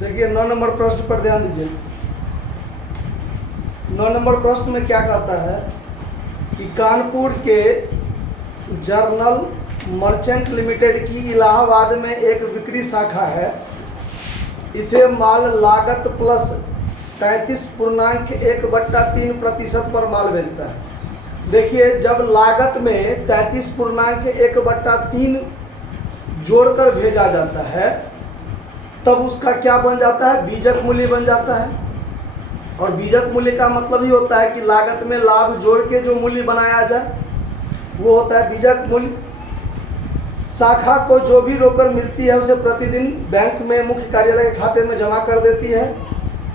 देखिए 9 नंबर प्रश्न पर ध्यान दीजिए। 9 नंबर प्रश्न में क्या कहता है कि कानपुर के जर्नल मर्चेंट लिमिटेड की इलाहाबाद में एक बिक्री शाखा है। इसे माल लागत प्लस 33.1/3% पर माल बेचता है। देखिए जब लागत में 33.1/3 जोड़कर भेजा जाता है तब उसका क्या बन जाता है, बीजक मूल्य बन जाता है। और बीजक मूल्य का मतलब ही होता है कि लागत में लाभ जोड़ के जो मूल्य बनाया जाए वो होता है बीजक मूल्य। शाखा को जो भी रोकड़ मिलती है उसे प्रतिदिन बैंक में मुख्य कार्यालय के खाते में जमा कर देती है।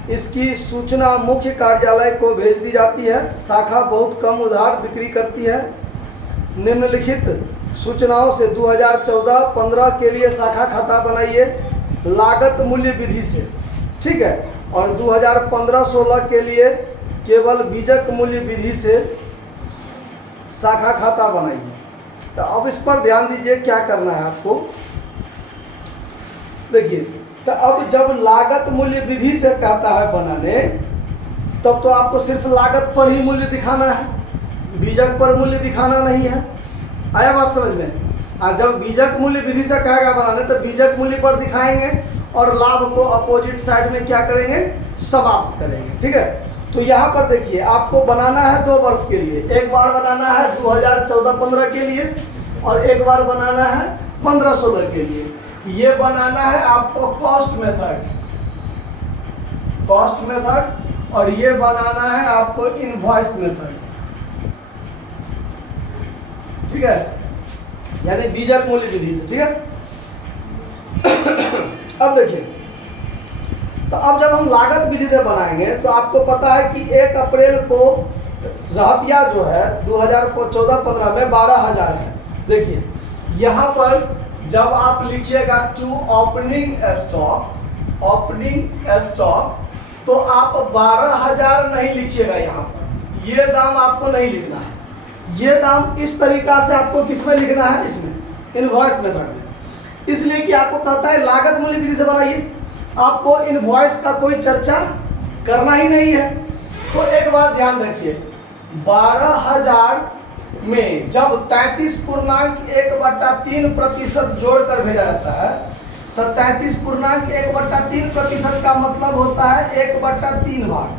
इसकी सूचना मुख्य कार्यालय को भेज दी जाती है। शाखा बहुत कम उधार बिक्री करती है। निम्नलिखित सूचनाओं से 2014-15 के लिए शाखा खाता बनाइए लागत मूल्य विधि से, ठीक है। और 2015-16 के लिए केवल बीजक मूल्य विधि से शाखा खाता बनाइए। तो अब इस पर ध्यान दीजिए क्या करना है आपको। देखिए तो अब जब लागत मूल्य विधि से कहता है बनाने तब तो आपको सिर्फ लागत पर ही मूल्य दिखाना है, बीजक पर मूल्य दिखाना नहीं है। आया बात समझ में। और जब बीजक मूल्य विधि से कहेगा बनाने तो बीजक मूल्य पर दिखाएंगे और लाभ को अपोजिट साइड में क्या करेंगे, समाप्त करेंगे, ठीक है। तो यहाँ पर देखिए आपको बनाना है 2 वर्ष के लिए। एक बार बनाना है 2014-15 के लिए और एक बार बनाना है 15-16 के लिए। ये बनाना है आपको कॉस्ट मेथड और ये बनाना है आपको इनवॉइस मेथड, ठीक है, यानी बीजक मूल्य विधि से, ठीक है। अब देखिए तो अब जब हम लागत विधि से बनाएंगे तो आपको पता है कि 1 अप्रैल को रहतिया जो है 2014-15 में 12,000 है। देखिए यहाँ पर जब आप लिखिएगा टू ओपनिंग स्टॉक तो आप 12,000 नहीं लिखिएगा। यहाँ पर ये दाम आपको नहीं लिखना है। ये दाम इस तरीका से आपको किसमें लिखना है, इसमें इनवॉइस मेथड में। इसलिए कि आपको कहता है लागत मूल्य विधि से बनाइए, आपको इनवॉइस का कोई चर्चा करना ही नहीं है। तो एक बात ध्यान रखिए, 12,000 में जब 33.1/3% जोड़कर भेजा जाता है तो 33.1/3% का मतलब होता है 1/3 भाग।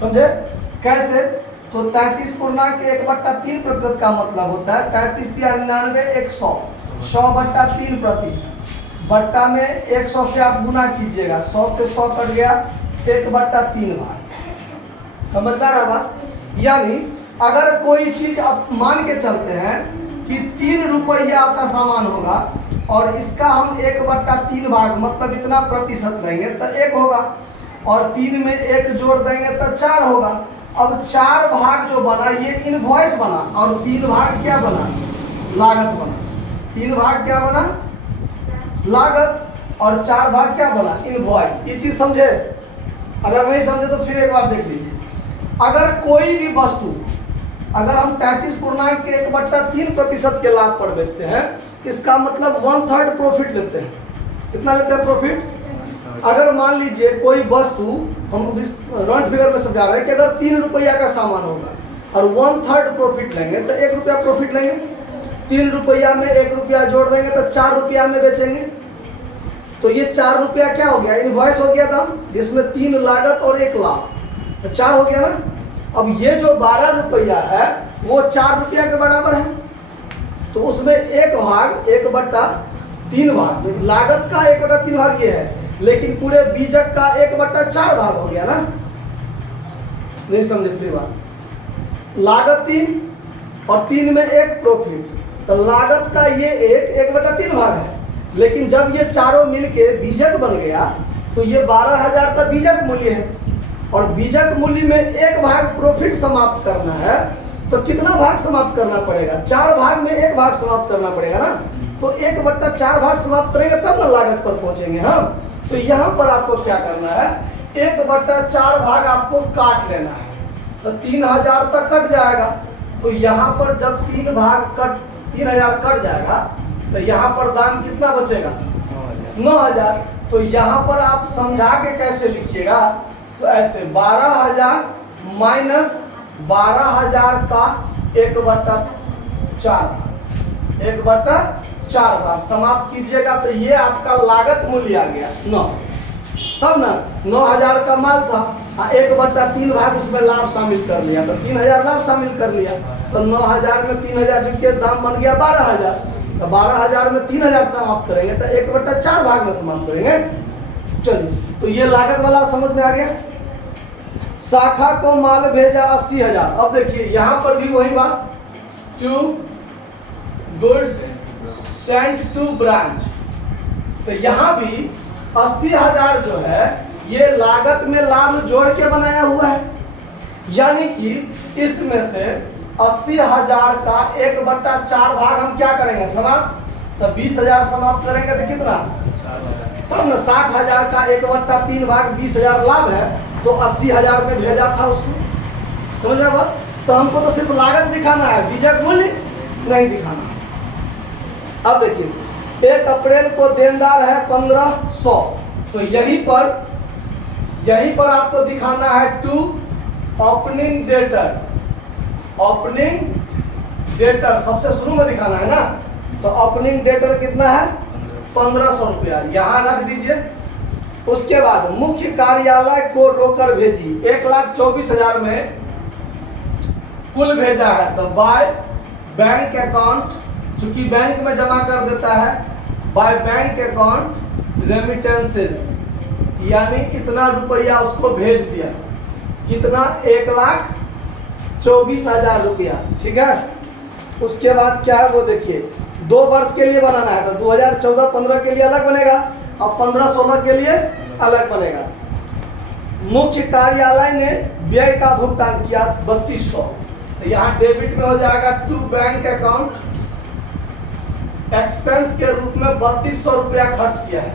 समझे कैसे? तो 33.1/3% का मतलब होता है 33×99=100, 100/3%। बट्टा में 100 से आप गुना कीजिएगा, 100 से 100 कट गया, 1/3 भाग। समझ में आ रहा बात? यानी अगर कोई चीज आप मान के चलते हैं कि 3 रुपया का सामान होगा और इसका हम 1/3 भाग मतलब इतना प्रतिशत लेंगे तो 1 होगा और 3 में 1 जोड़ देंगे तो 4 होगा। अब 4 भाग जो बना ये इनवॉइस बना और 3 भाग क्या बना, लागत बना। 3 भाग क्या बना, लागत, और 4 भाग क्या बना, इनवॉइस। ये चीज समझे? अगर नहीं समझे तो फिर एक बार देख लीजिए। अगर कोई भी वस्तु अगर हम 33.1/3% के लाभ पर बेचते हैं इसका मतलब 1/3 प्रॉफिट लेते हैं। कितना लेते हैं प्रॉफिट? अगर मान लीजिए कोई वस्तु, हम इस राउंड फिगर में समझा रहे हैं कि अगर 3 रुपया का सामान होगा और 1/3 प्रॉफिट लेंगे तो 1 रुपया प्रॉफिट लेंगे। 3 रुपया में 1 रुपया जोड़ देंगे तो 4 रुपया में बेचेंगे। तो ये 4 रुपया क्या हो गया, इनवॉइस हो गया दाम, जिसमें 3 लागत और 1 लाभ, तो 4 हो गया ना। अब ये जो 12 रुपया है वो 4 रुपया के बराबर है तो उसमें 1 भाग 1/3 भाग, लागत का 1/3 भाग ये है, लेकिन पूरे बीजक का 1/4 भाग हो गया ना। नहीं समझे फिर बात? लागत 3 और 3 में 1 प्रॉफिट, तो लागत का ये 1/3 भाग है। लेकिन जब ये चारों मिलके बीजक बन गया तो ये 12,000 का बीजक मूल्य है और बीजक मूल्य में 1 भाग प्रॉफिट समाप्त करना है तो कितना भाग समाप्त करना पड़ेगा, 4 भाग में 1 भाग समाप्त करना पड़ेगा ना। तो 1/4 भाग समाप्त करेंगे तब ना लागत पर पहुंचेंगे हम। तो यहाँ पर आपको क्या करना है, 1/4 भाग आपको काट लेना है तो 3,000 तक कट जाएगा। तो यहाँ पर जब 3,000 कट जाएगा तो यहाँ पर दाम कितना बचेगा, 9,000। तो यहाँ पर आप समझा के कैसे लिखिएगा, तो ऐसे 12,000 माइनस 12,000 का 1/4 1/4 भाग समाप्त कीजिएगा। तो ये आपका लागत मूल्य आ गया 9। तब ना 9,000 का माल था, 1/3 भाग उसमें लाभ शामिल कर लिया, तो 3,000 लाभ शामिल कर लिया। तो 9,000 में 3,000 जुट के दाम बन गया 12,000। तो 12,000 में 3,000 समाप्त करेंगे तो 1/4 भाग में समाप्त करेंगे। चलिए, तो ये लागत वाला समझ में आ गया। शाखा को माल भेजा 80,000। अब देखिए यहाँ पर भी वही बात, to goods sent to branch. तो यहाँ भी 80,000 जो है ये लागत में लाभ जोड़ के बनाया हुआ है, यानी कि इसमें से 80,000 का 1/4 भाग हम क्या करेंगे समाप्त। तो 20,000 समाप्त करेंगे तो कितना, तब ना 60,000 का 1/3 भाग 20,000 लाभ है, तो 80,000 में भेजा था उसको। समझ रहे बात। तो हमको तो सिर्फ लागत दिखाना है, बीजक मूल्य नहीं दिखाना। अब देखिए 1 अप्रैल को देनदार है 1500। तो यहीं पर आपको दिखाना है टू ओपनिंग डेटर सबसे शुरू में दिखाना है ना। तो ओपनिंग डेटर कितना है 1500 रुपया, यहाँ रख दीजिए। उसके बाद मुख्य कार्यालय को रोकर भेजी 1,24,000 में कुल भेजा है। तो बाय बैंक अकाउंट, चूंकि बैंक में जमा कर देता है, बाय बैंक अकाउंट रेमिटेंसेस, यानी इतना रुपया उसको भेज दिया। कितना 1,24,000 रुपया, ठीक है। उसके बाद क्या है वो देखिए, 2 वर्ष के लिए बनाना है। तो 2014-15 के लिए अलग बनेगा और 15-16 के लिए अलग बनेगा। मुख्य कार्यालय ने व्यय का भुगतान किया 3200। तो यहाँ डेबिट में हो जाएगा टू बैंक अकाउंट, एक्सपेंस के रूप में 3200 रुपया खर्च किया है,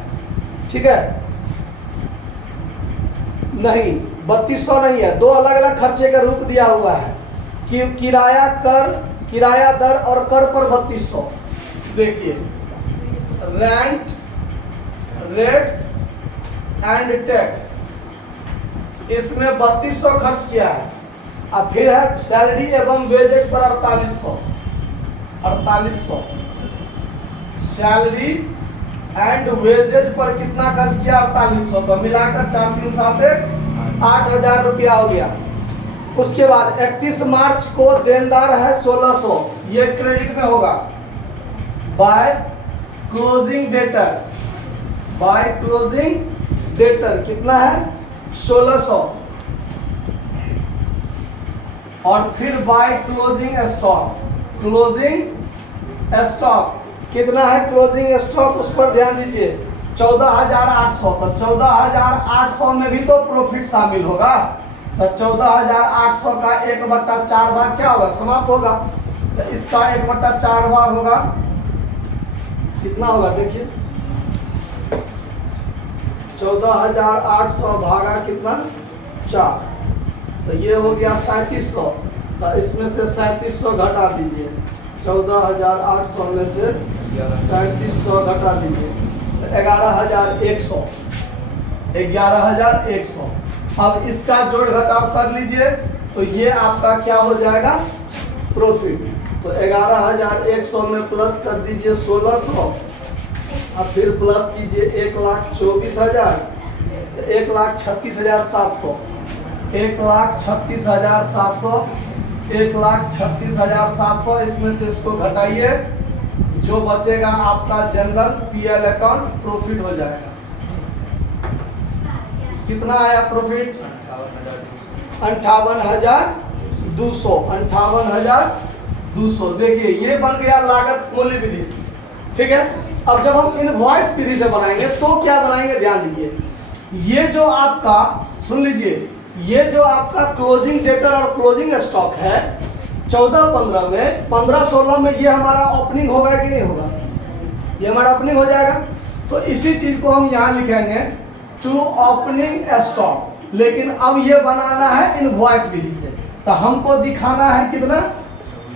ठीक है। नहीं 3200 नहीं है, 2 अलग अलग खर्चे का रूप दिया हुआ है कि किराया दर और कर पर 3200। देखिए रेंट, रेट्स एंड टैक्स, इसमें 3200 खर्च किया है। अब फिर है सैलरी एवं वेजेज पर 4800 सैलरी एंड वेजेज पर कितना खर्च किया 4800। तो मिलाकर 4 3 7 8,000 रुपया हो गया। उसके बाद 31 मार्च को देनदार है 1600, ये क्रेडिट में होगा। बाय क्लोजिंग डेटर कितना है 1600। और फिर बाय क्लोजिंग स्टॉक कितना है क्लोजिंग स्टॉक, उस पर ध्यान दीजिए 14,800। तो 14,800 में भी तो प्रॉफिट शामिल होगा। तो 14,800 का 1/4 भाग क्या होगा समाप्त होगा। तो इसका 1/4 भाग होगा कितना होगा देखिए 14,800 भागा कितना 4। तो ये हो गया 3700। तो इसमें से 3700 घटा दीजिए, 14,800 में से 3700 घटा दीजिए तो 11,100। अब इसका जोड़ घटाव कर लीजिए तो ये आपका क्या हो जाएगा प्रॉफिट। तो 11,100 में प्लस कर दीजिए 1600, अब फिर प्लस कीजिए 1,24,000, 1,36,700, 1,36,700, 1,36,700। इसमें से इसको घटाइए, जो बचेगा आपका जनरल पीएल अकाउंट प्रॉफिट हो जाएगा। कितना आया प्रॉफिट 58,200। देखिए ये बन गया लागत मूल्य विधि से, ठीक है। अब जब हम इनवॉइस विधि से बनाएंगे तो क्या बनाएंगे ध्यान दीजिए। ये जो आपका सुन लीजिए, ये जो आपका क्लोजिंग डेटर और क्लोजिंग स्टॉक है 14-15 में, 15-16 में ये हमारा ओपनिंग होगा कि नहीं होगा, ये हमारा ओपनिंग हो जाएगा। तो इसी चीज को हम यहाँ लिखेंगे टू ओपनिंग स्टॉक, लेकिन अब ये बनाना है इनवॉइस विधि से। तो हमको दिखाना है कितना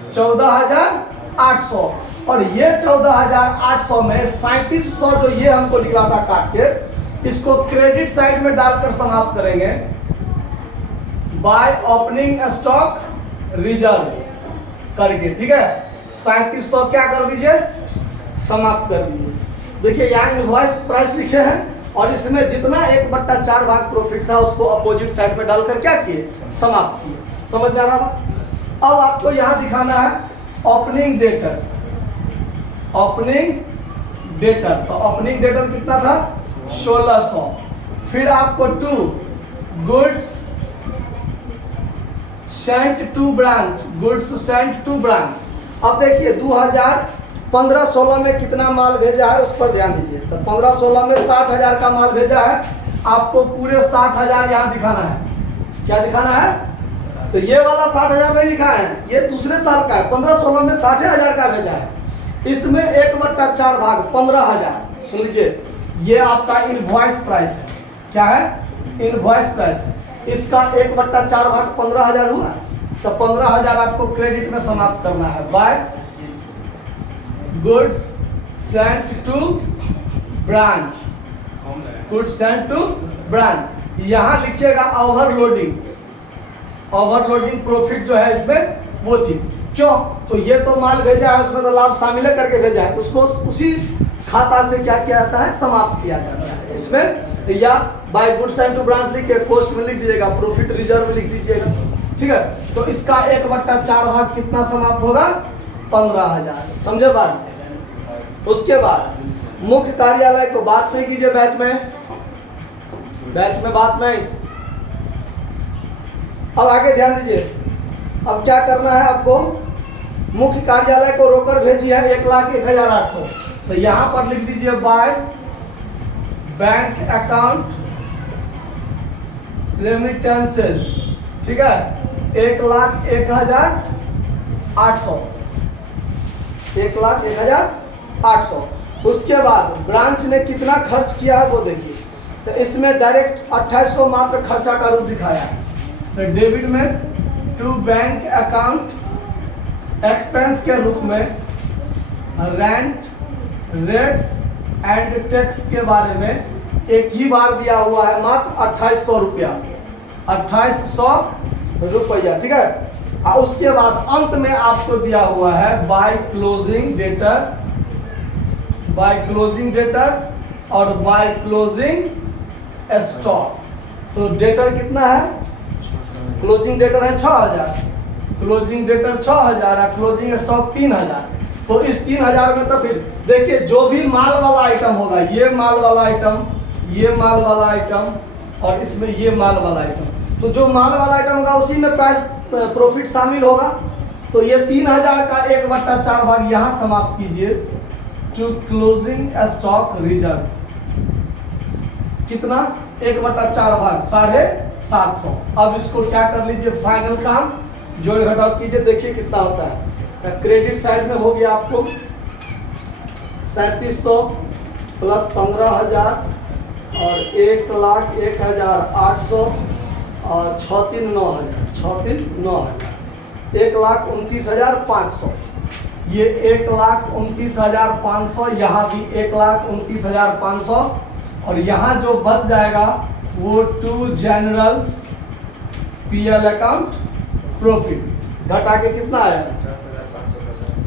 14,800। और ये 14,800 में 3700 जो ये हमको निकला था काट के, इसको क्रेडिट साइड में डालकर समाप्त करेंगे बाय ओपनिंग स्टॉक रिजर्व करके, ठीक है। 3700 क्या कर दीजिए, समाप्त कर दीजिए। देखिए यहाँ इनवॉइस प्राइस लिखे हैं और इसमें जितना 1/4 भाग प्रॉफिट था उसको अपोजिट साइड में डालकर क्या किए, समाप्त किए। समझ में आ रहा है। अब आपको यहाँ दिखाना है ओपनिंग डेटर। ओपनिंग डेटर, तो ओपनिंग डेटर कितना था, 1600। फिर आपको to goods sent to branch, goods sent to branch. अब देखिए 2015-16 में कितना माल भेजा है उस पर ध्यान दीजिए। तो 15-16 में 60,000 का माल भेजा है, आपको पूरे 60,000 यहाँ दिखाना है। क्या दिखाना है, तो ये वाला 60,000 नहीं लिखा है, ये दूसरे साल का है। 15-16 में 60,000 का भेजा है, इसमें 1/4 भाग 15,000। सुन लीजिए, ये आपका इनवॉइस प्राइस है। क्या है, इनवॉइस प्राइस है। इसका 1/4 भाग 15,000 हुआ, तो 15,000 आपको क्रेडिट में समाप्त करना है by goods sent to branch, goods sent to branch. यहाँ लिखिएगा ओवरलोडिंग, ओवरलोडिंग प्रॉफिट जो है इसमें वो चीज। क्यों, तो ये तो माल भेजा है, उसमें तो लाभ शामिल करके भेजा है, उसको उसी खाता से क्या किया जाता है, समाप्त किया जाता है इसमें। या by goods and to branch लिख के कॉस्ट में लिख दीजिएगा, प्रॉफिट रिजर्व लिख दीजिएगा, ठीक है। तो इसका 1/4 भाग कितना समाप्त होगा, 15,000। समझे बात। उसके बाद मुख्य कार्यालय को बात नहीं कीजिए बैच में, बैच में बात नहीं। अब आगे ध्यान दीजिए, अब क्या करना है आपको, मुख्य कार्यालय को रोकड़ भेजी है 1,01,800, तो यहां पर लिख दीजिए बाय बैंक अकाउंट रेमिटेंसेस, ठीक है, 1,01,800, 1,01,800। उसके बाद ब्रांच ने कितना खर्च किया है वो देखिए, तो इसमें डायरेक्ट 2800 मात्र खर्चा का रूप दिखाया है। तो डेबिट में टू बैंक अकाउंट एक्सपेंस के रूप में रेंट, रेट्स एंड टैक्स के बारे में एक ही बार दिया हुआ है, मात्र 2800 रुपया, 2800 रुपया, ठीक है। और उसके बाद अंत में आपको दिया हुआ है by closing debtor, by closing debtor और बाय क्लोजिंग स्टॉक। तो डेटर कितना है, क्लोजिंग डेटर है 6,000, क्लोजिंग डेटर 6,000 और क्लोजिंग स्टॉक 3,000। तो इस 3,000 में तो फिर देखिए जो भी माल वाला आइटम होगा, ये माल वाला आइटम, ये माल वाला आइटम और इसमें ये माल वाला आइटम, तो जो माल वाला आइटम होगा उसी में प्राइस प्रॉफिट शामिल होगा। तो ये 3,000 का 1/4 भाग यहाँ समाप्त कीजिए टू क्लोजिंग स्टॉक रिजर्व। कितना, 1/4 भाग 750। अब इसको क्या कर लीजिए, फाइनल काम जोड़ घटाव कीजिए, देखिए कितना होता है। क्रेडिट साइड में हो गया आपको 3700 प्लस 15,000 और 1,01,800 और 6,3,9,000, 6,3,9,000, 1,29,500। ये 1,29,500, यहाँ भी 1,29,500 और यहाँ जो बच जाएगा वो to general PL account profit घटा के कितना आया,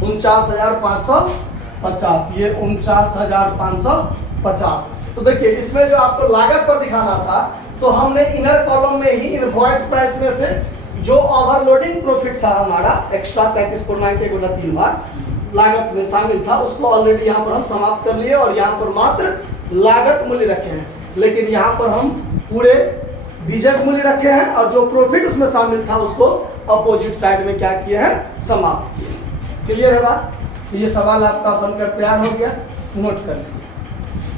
49,550। ये 49,550। तो देखिए इसमें जो आपको लागत पर दिखाना था, तो हमने इनर कॉलम में ही इनवॉइस प्राइस में से जो ओवरलोडिंग प्रॉफिट था हमारा एक्स्ट्रा 33.9 बार लागत में शामिल था, उसको ऑलरेडी यहाँ पर हम समाप्त कर लिए और यहाँ पर मात्र लागत मूल्य रखे हैं। लेकिन यहाँ पर हम पूरे बीजक मूल्य रखे हैं और जो प्रॉफिट उसमें शामिल था उसको अपोजिट साइड में क्या किए हैं, समाप्त किए। क्लियर है बात। ये सवाल आपका बनकर तैयार हो गया, नोट कर लीजिए।